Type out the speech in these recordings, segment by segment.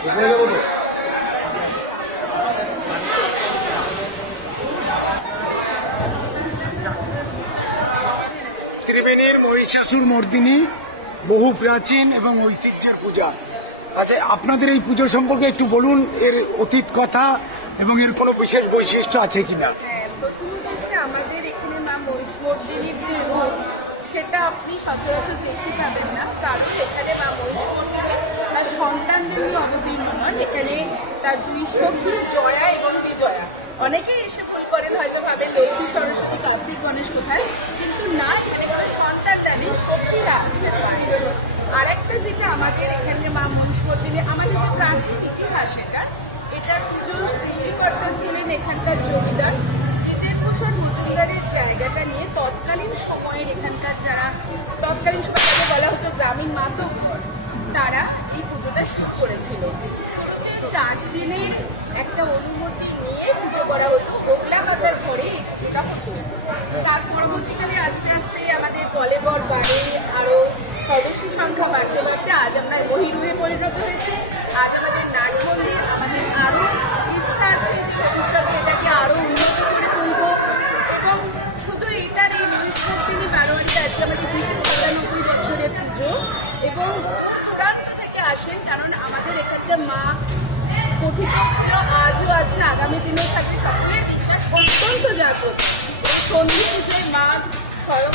ত্রিবেণীর মহিষাসুর মর্দিনী বহু প্রাচীন এবং ঐতিহ্যের পূজা। আচ্ছা, আপনাদের এই পুজো সম্পর্কে একটু বলুন, এর অতীত কথা এবং এর কোনো বিশেষ বৈশিষ্ট্য আছে কিনা। প্রথমত হচ্ছে আমাদের এখানে মা মহিষমর্দিনীর যে রূপ সেটা আপনি সচরাচর দেখতে পাবেন না, কারণ এখানে মা মহিষমর্দিনী তার সন্তানদের অবতীর্ণ নন, এখানে তার দুই সখী জয়া এবং বিজয়া। অনেকেই এসে ভুল করেন, হয়তো ভাবে লক্ষ্মী সরস্বতী কার্তিক গণেশ কোথায়, কিন্তু না, এখানে কোনো সন্তানটা নেই, সখীরা আছেন। আর একটা যেটা আমাদের এখানে মা মহিষমর্দিনী, আমাদের যে প্রাচীন ইতিহাস এটার পুজোর সৃষ্টিকর্তা ছিলেন এখানকার জমিদার জিতেন্দ্রপ্রসাদ মজুমদারের জায়গাটা নিয়ে তৎকালীন সময়ের এখানকার যারা তৎকালীন সময় তাদের বলা হতো গ্রামীণ মাতব্বর, তারা এই পুজোটা শুরু করেছিল। শুরুতে 4 দিনের একটা অনুমতি নিয়ে পুজো করা হতো, হোগলা মাতার ঘরে এই পুজোটা হতো। তার পরবর্তীকালে আস্তে আস্তে আমাদের কলেবর বাড়ে, আরো সদস্য সংখ্যা বাড়তে বাড়তে আজ আমরা মহিরুহে পরিণত হয়েছে। আজ আমাদের নাট মন্দির, আমাদের আরো ইচ্ছা আছে যে ভবিষ্যতে এটাকে আরো উন্নত করে তুলব। এবং শুধু এটার এই মহিষমর্দিনী বারোয়ারিতে আজকে আমাদের 299 বছরের পুজো, এবং চূড়ান্ত থেকে আসেন, কারণ আমাদের এখানকার মা কথিত ছিল, আজও আছে, আগামী দিনেও থাকবে। সকলের বিশ্বাস অত্যন্ত জাগ্রত। সন্ধি পুজোয় মা স্বয়ং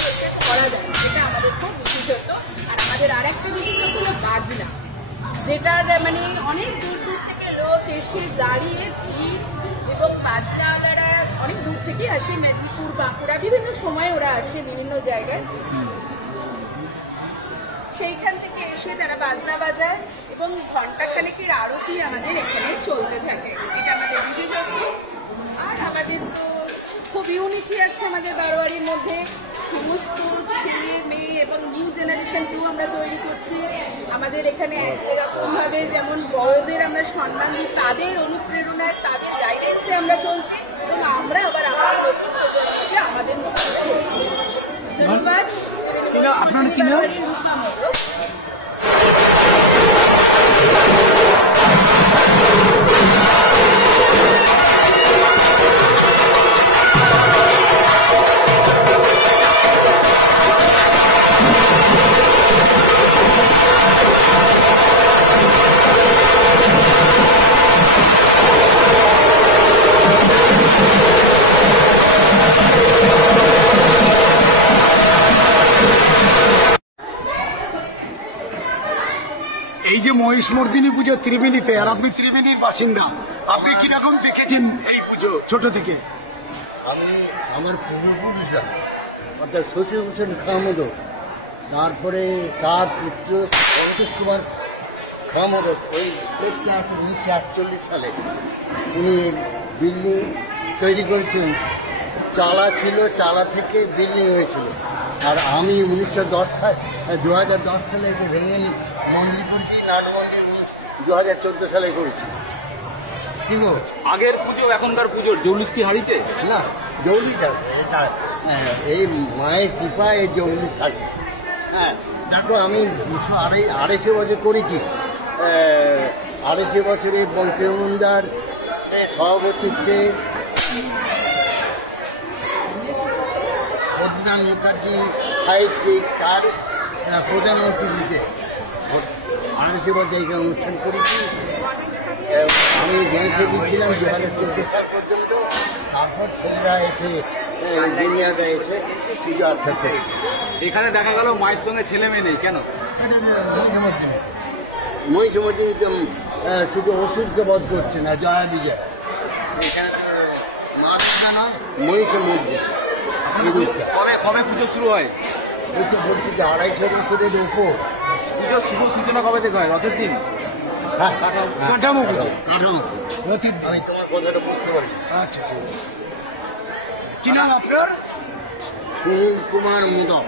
করা যায়, এটা আমাদের খুব বিশেষত্ব। আর আমাদের আর একটা বিশেষত্ব হলো বাজনা, যেটার মানে অনেক দূর দূর থেকে লোক এসে দাঁড়িয়ে ভিড়, এবং বাজনাওয়ালারা অনেক দূর থেকে আসে, মেদিনীপুর বাঁকুড়া বিভিন্ন সময় ওরা আসে বিভিন্ন জায়গায়, সেইখান থেকে এসে তারা বাজনা বাজায় এবং ঘণ্টাখানেকের আরতি আমাদের এখানে চলতে থাকে। এটা আমাদের বিশেষত্ব। আর আমাদের তো খুব ইউনিটি আছে আমাদের বারোয়ারির মধ্যে, সমস্ত ছেলে মেয়ে এবং নিউ জেনারেশনকেও আমরা তৈরি করছি। আমাদের এখানে এরকমভাবে যেমন বড়দের আমরা সম্মান দিই, তাদের অনুপ্রেরণায় তাদের গাইডেন্সে আমরা চলছি, এবং আমরা আবার আমাদের নতুন প্রজন্মকে আমাদের মতো ধন্যবাদ। আপনার কি নাম? এই যে মহিষমর্দিনী পুজো ত্রিবেণীতে, আর আপনি ত্রিবেণীর বাসিন্দা, আপনি কিরকম দেখেছেন এই পুজো ছোট থেকে? আমি আমার পূর্বপুরুষরা অর্থাৎ শশীভূষণ খামোদক, তারপরে তার পুত্র অঙ্কুশ কুমার খামোদক, ওই 1948 সালে উনি বিল্ডিং তৈরি করেছিলেন। চালা ছিল, চালা থেকে বিল্ডিং হয়েছিল। আর আমি 2010 সালে এটা ভেঙে মন্দির করেছি, নাট মন্দির 2014 সালে করেছি। কি গো, আগের পুজো এখনকার পুজোর জৌলিশ কি হারিয়েছে? না, জৌলিশ এটা এই মায়ের কৃপায় এই জৌলিশ থাকে। হ্যাঁ, দেখো আমি 200-250 বছর করেছি। 250 বছরে বঙ্কিমদার সভাপতিত্বে বদ্রীনাথ মুখার্জি সাহিত্যিক, তার প্রধান অতিথিতে 250 বছর এই অনুষ্ঠান করেছি। আমি জয়েন্ট দিচ্ছিলাম 2014 সাল পর্যন্ত। তারপর ছেলেরা এসে জুনিয়ররা এসে পুজো আর্চা করে। এখানে দেখা গেল মায়ের সঙ্গে ছেলে মেয়ে নেই, কেন? মহিষমর্দিনী শুধু অসুরকে বধ করছে না, জয়া বিজয়। এখানে তো মা দুর্গা নয়, মহিষমর্দিনী। কবে পুজো শুরু হয়? ওই তো বলছি যে 250 বছরের উপর। পুজোর শুভ সূচনা কবে থেকে হয়? রথের দিন? হ্যাঁ, কাঠামো পুজো, কাঠামো। রথের দিন। আমি তোমার কথাটা বুঝতে পারি। আচ্ছা, কি নাম আপনার? সুনীল কুমার মোদক।